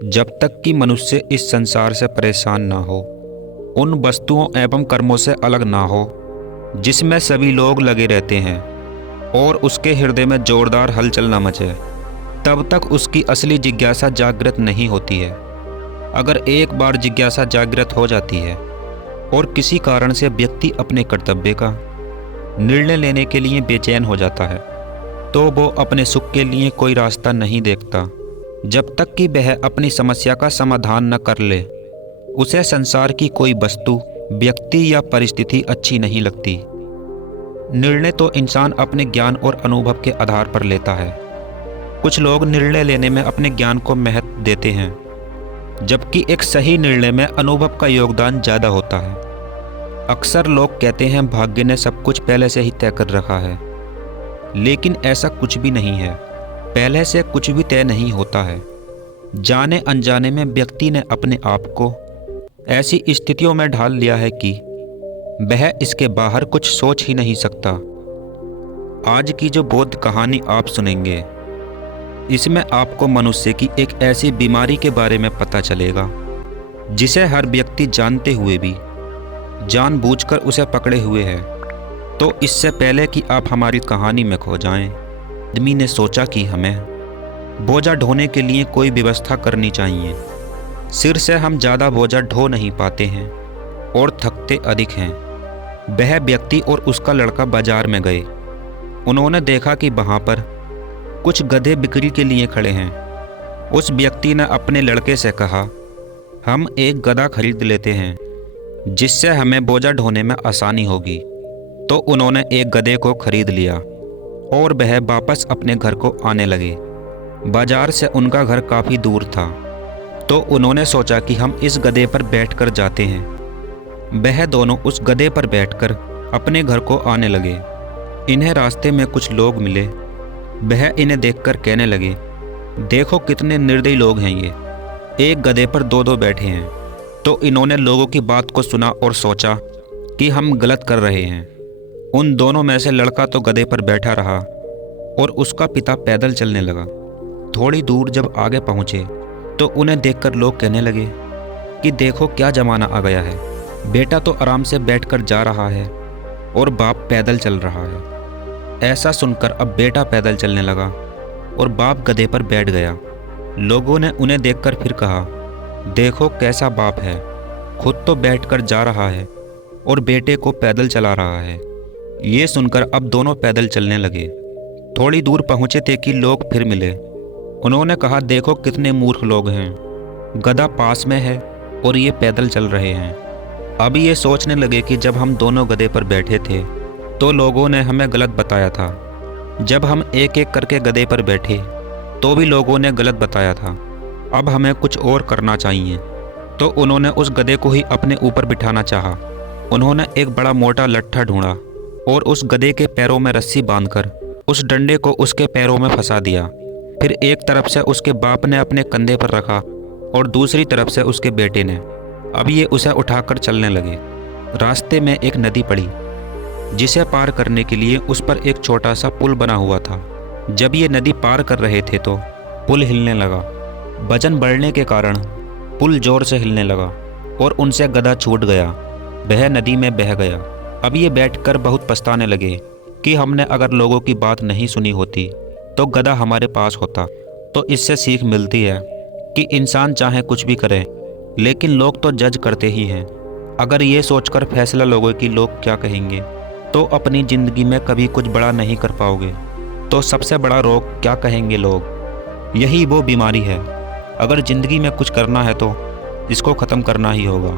जब तक कि मनुष्य इस संसार से परेशान ना हो, उन वस्तुओं एवं कर्मों से अलग ना हो जिसमें सभी लोग लगे रहते हैं और उसके हृदय में जोरदार हलचल न मचे, तब तक उसकी असली जिज्ञासा जागृत नहीं होती है। अगर एक बार जिज्ञासा जागृत हो जाती है और किसी कारण से व्यक्ति अपने कर्तव्य का निर्णय लेने के लिए बेचैन हो जाता है, तो वो अपने सुख के लिए कोई रास्ता नहीं देखता। जब तक कि वह अपनी समस्या का समाधान न कर ले, उसे संसार की कोई वस्तु, व्यक्ति या परिस्थिति अच्छी नहीं लगती। निर्णय तो इंसान अपने ज्ञान और अनुभव के आधार पर लेता है। कुछ लोग निर्णय लेने में अपने ज्ञान को महत्व देते हैं, जबकि एक सही निर्णय में अनुभव का योगदान ज़्यादा होता है। अक्सर लोग कहते हैं भाग्य ने सब कुछ पहले से ही तय कर रखा है, लेकिन ऐसा कुछ भी नहीं है। पहले से कुछ भी तय नहीं होता है। जाने अनजाने में व्यक्ति ने अपने आप को ऐसी स्थितियों में ढाल लिया है कि वह इसके बाहर कुछ सोच ही नहीं सकता। आज की जो बोध कहानी आप सुनेंगे, इसमें आपको मनुष्य की एक ऐसी बीमारी के बारे में पता चलेगा जिसे हर व्यक्ति जानते हुए भी जानबूझकर उसे पकड़े हुए है। तो इससे पहले कि आप हमारी कहानी में खो जाएं, आदमी ने सोचा कि हमें बोझा ढोने के लिए कोई व्यवस्था करनी चाहिए। सिर से हम ज़्यादा बोझा ढो नहीं पाते हैं और थकते अधिक हैं। वह व्यक्ति और उसका लड़का बाजार में गए। उन्होंने देखा कि वहाँ पर कुछ गधे बिक्री के लिए खड़े हैं। उस व्यक्ति ने अपने लड़के से कहा, हम एक गधा खरीद लेते हैं जिससे हमें बोझा ढोने में आसानी होगी। तो उन्होंने एक गधे को खरीद लिया और वह वापस अपने घर को आने लगे। बाजार से उनका घर काफ़ी दूर था, तो उन्होंने सोचा कि हम इस गधे पर बैठकर जाते हैं। वह दोनों उस गधे पर बैठकर अपने घर को आने लगे। इन्हें रास्ते में कुछ लोग मिले। वह इन्हें देखकर कहने लगे, देखो कितने निर्दयी लोग हैं ये, एक गधे पर दो दो बैठे हैं। तो इन्होंने लोगों की बात को सुना और सोचा कि हम गलत कर रहे हैं। उन दोनों में से लड़का तो गधे पर बैठा रहा और उसका पिता पैदल चलने लगा। थोड़ी दूर जब आगे पहुँचे तो उन्हें देखकर लोग कहने लगे कि देखो क्या ज़माना आ गया है, बेटा तो आराम से बैठकर जा रहा है और बाप पैदल चल रहा है। ऐसा सुनकर अब बेटा पैदल चलने लगा और बाप गधे पर बैठ गया। लोगों ने उन्हें देखकर फिर कहा, देखो कैसा बाप है, खुद तो बैठकर जा रहा है और बेटे को पैदल चला रहा है। ये सुनकर अब दोनों पैदल चलने लगे। थोड़ी दूर पहुँचे थे कि लोग फिर मिले। उन्होंने कहा, देखो कितने मूर्ख लोग हैं, गधा पास में है और ये पैदल चल रहे हैं। अब ये सोचने लगे कि जब हम दोनों गधे पर बैठे थे तो लोगों ने हमें गलत बताया था। जब हम एक एक करके गधे पर बैठे तो भी लोगों ने गलत बताया था। अब हमें कुछ और करना चाहिए। तो उन्होंने उस गधे को ही अपने ऊपर बिठाना चाहा। उन्होंने एक बड़ा मोटा लट्ठा ढूंढा और उस गधे के पैरों में रस्सी बांधकर उस डंडे को उसके पैरों में फंसा दिया। फिर एक तरफ से उसके बाप ने अपने कंधे पर रखा और दूसरी तरफ से उसके बेटे ने। अब ये उसे उठाकर चलने लगे। रास्ते में एक नदी पड़ी जिसे पार करने के लिए उस पर एक छोटा सा पुल बना हुआ था। जब ये नदी पार कर रहे थे तो पुल हिलने लगा। वजन बढ़ने के कारण पुल जोर से हिलने लगा और उनसे गधा छूट गया। वह नदी में बह गया। अब ये बैठकर बहुत पछताने लगे कि हमने अगर लोगों की बात नहीं सुनी होती तो गधा हमारे पास होता। तो इससे सीख मिलती है कि इंसान चाहे कुछ भी करे, लेकिन लोग तो जज करते ही हैं। अगर ये सोचकर फैसला लोगे कि लोग क्या कहेंगे, तो अपनी ज़िंदगी में कभी कुछ बड़ा नहीं कर पाओगे। तो सबसे बड़ा रोग क्या कहेंगे लोग, यही वो बीमारी है। अगर ज़िंदगी में कुछ करना है तो इसको ख़त्म करना ही होगा।